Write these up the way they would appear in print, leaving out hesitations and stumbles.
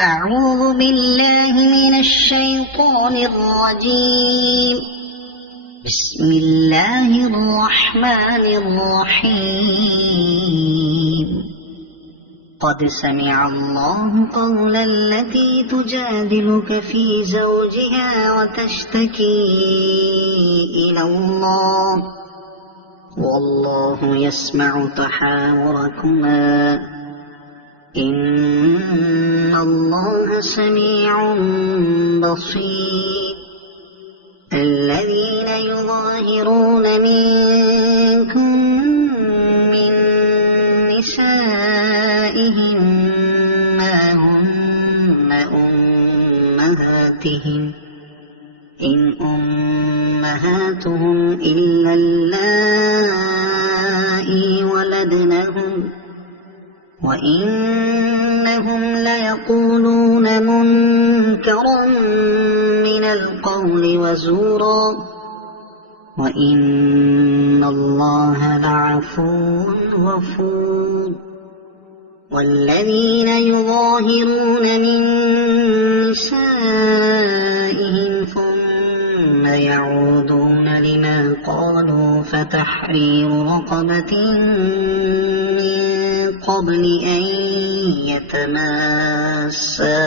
أعوذ بالله من الشيطان الرجيم. بسم الله الرحمن الرحيم. قد سمع الله قول التي تجادلك في زوجها وتشتكي إلى الله والله يسمع تحاوركما إن الله سميع بصير. الذين يظاهرون منكم من نسائهم ما هن أمهاتهم إن أمهاتهم إلا اللائي ولدنهم وإنهم ليقولون منكرا من القول وزورا وإن الله لعفو غفور. والذين يظاهرون من نسائهم ثم يعودون لما قالوا فتحرير رقبة قبل أن يتماسا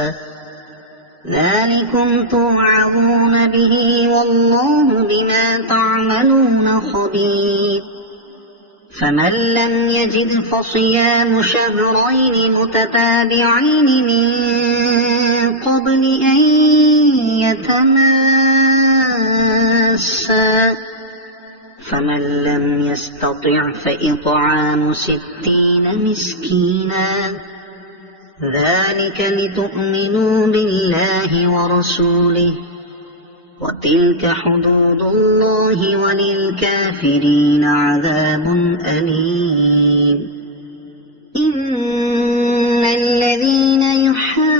ذلكم توعظون به والله بما تعملون خبير. فمن لم يجد فصيام شهرين متتابعين من قبل أن يتماسا فمن لم يستطع فإطعام 60 مسكينا ذلك لتؤمنوا بالله ورسوله وتلك حدود الله وللكافرين عذاب أليم. إن الذين يحادون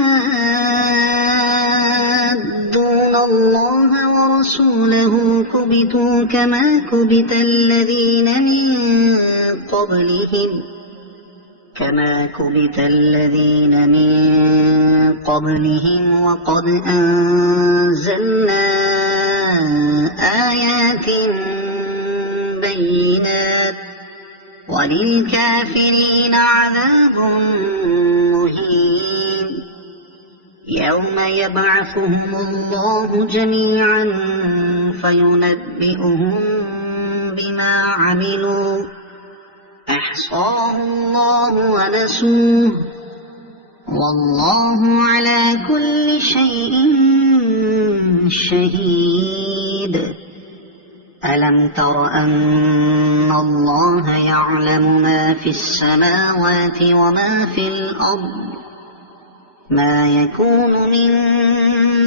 الله ورسوله كبتوا كما كبت الذين من قبلهم وقد أنزلنا آيات بينات وللكافرين عذاب مهين. يوم يبعثهم الله جميعا فينبئهم بما عملوا أحصاه الله ونسوه والله على كل شيء شهيد. ألم تر أن الله يعلم ما في السماوات وما في الأرض ما يكون من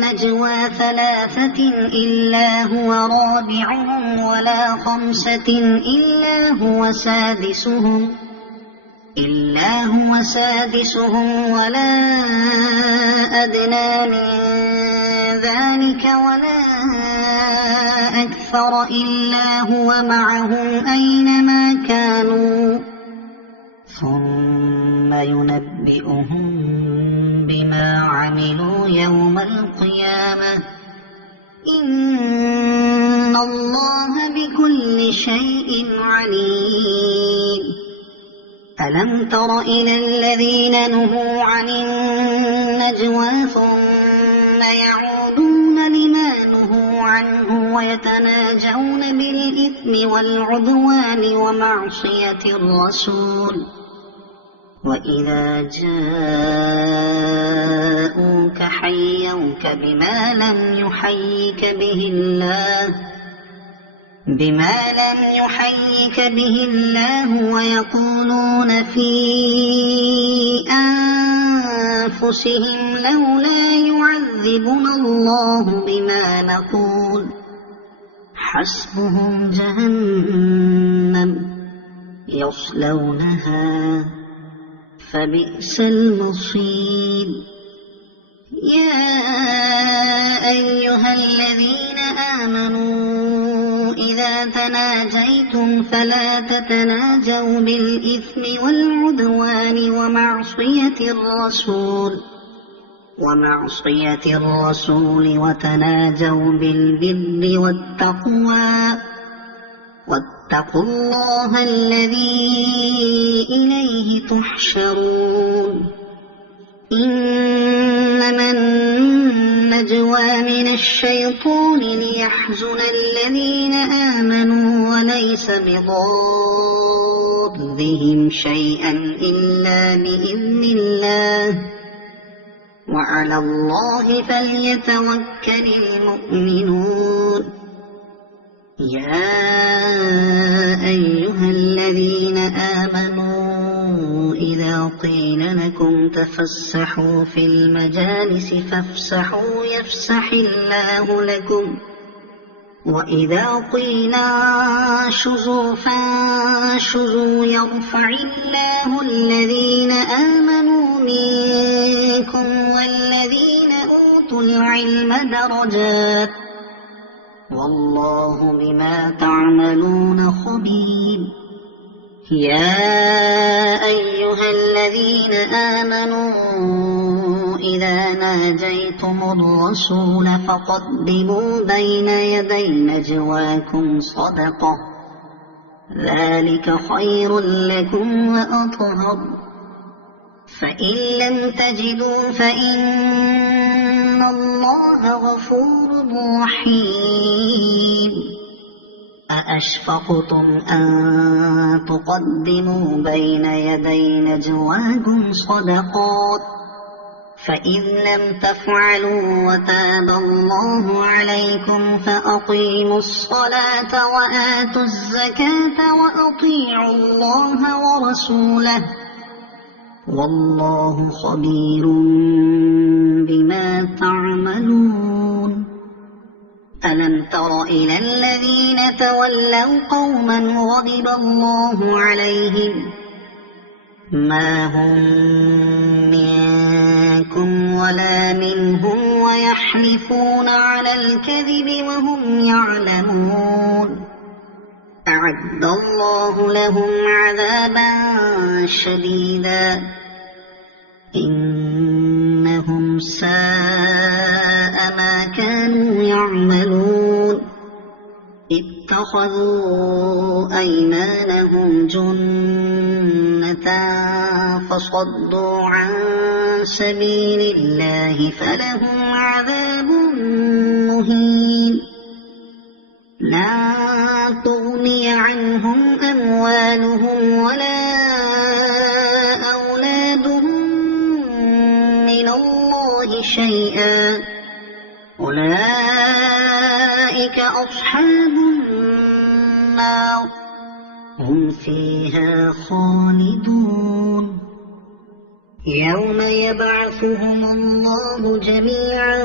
نجوى 3 إلا هو رابعهم ولا 5 إلا هو سادسهم ولا أدنى من ذلك ولا أكثر إلا هو معهم أينما كانوا ثم ينبئهم بما عملوا يوم القيامة إن الله بكل شيء عليم. ألم تر إلى الذين نهوا عن النجوى ثم يعودون لما نهوا عنه ويتناجون بالإثم والعدوان ومعصية الرسول وإذا جاءوك حيوك بما لم يحيك به الله ويقولون في أنفسهم لولا يعذبنا الله بما نقول حسبهم جهنم يصلونها فبئس المصير. يا أيها الذين آمنوا إذا تناجيتم فلا تتناجوا بالإثم والعدوان ومعصية الرسول ومعصية الرسول وتناجوا بالبر والتقوى واتقوا الله الذي إليه تحشرون إنما النجوى من الشيطان ليحزن الذين آمنوا وليس بضارهم شيئا إلا بإذن الله وعلى الله فليتوكل المؤمنون يا أيها الذين آمنوا إذا قيل لكم تفسحوا في المجالس فافسحوا يفسح الله لكم وإذا قيل انشزوا فانشزوا يرفع الله الذين آمنوا منكم والذين أوتوا العلم درجات والله بما تعملون خبير يا أيها الذين آمنوا إذا ناجيتم الرسول فقدموا بين يدي نجواكم صدقة ذلك خير لكم وأطهر فإن لم تجدوا فإن الله غفور رحيم أأشفقتم أن تقدموا بين يدي نجواكم صدقات فإذ لم تفعلوا وتاب الله عليكم فأقيموا الصلاة وآتوا الزكاة وأطيعوا الله ورسوله والله خبير بما تعملون ألم تر إلى الذين تولوا قوما غضب الله عليهم ما هم منكم ولا منهم ويحلفون على الكذب وهم يعلمون أعد الله لهم عذابا شديدا إنهم ساء ما كانوا يعملون اتخذوا أيمانهم جنة فصدوا عن سبيل الله فلهم عذاب مهين لا تغني عنهم أموالهم ولا أولادهم من الله شيئا أولئك أصحاب النار هم فيها خالدون يوم يبعثهم الله جميعا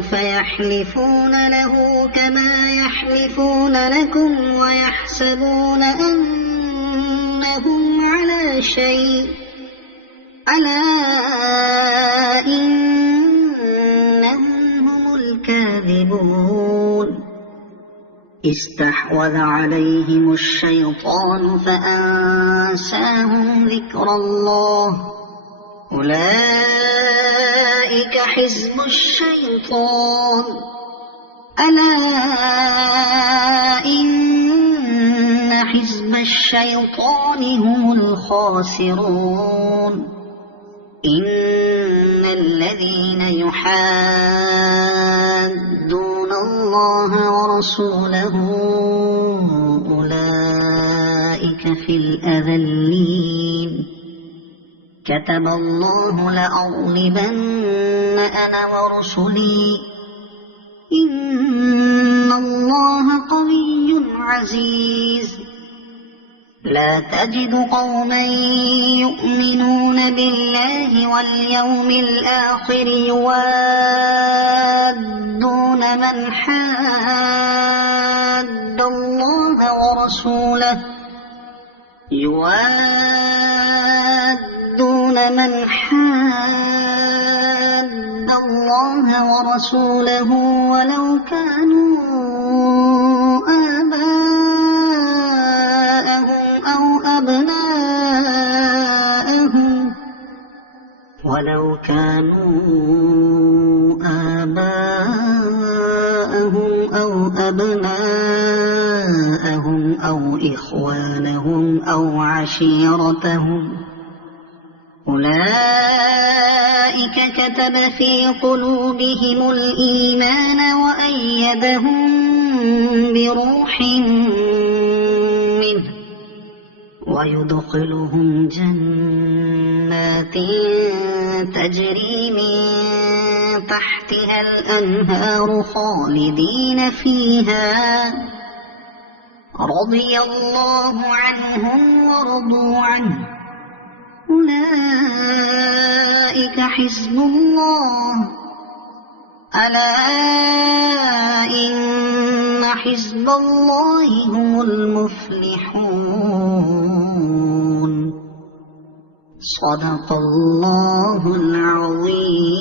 فيحلفون له كما يحلفون لكم ويحسبون أنهم على شيء ألا إنهم هم الكاذبون استحوذ عليهم الشيطان فأنساهم ذكر الله أولئك حزب الشيطان ألا إن حزب الشيطان هم الخاسرون إن الذين يحادون الله ورسوله أولئك في الأذلين كتب الله لأغلبن أنا ورسلي إن الله قوي عزيز لا تجد قوما يؤمنون بالله واليوم الآخر يوادون من حاد الله ورسوله ولو كانوا آباءهم أو أبناءهم ولو كانوا آباءهم أو أبناءهم أو إخوانهم أو عشيرتهم أولئك كتب في قلوبهم الإيمان وأيدهم بروح منه ويدخلهم جنات تجري من تحتها الأنهار خالدين فيها رضي الله عنهم ورضوا عنه أولئك حزب الله ألا إن حزب الله هم المفلحون صدق الله العظيم.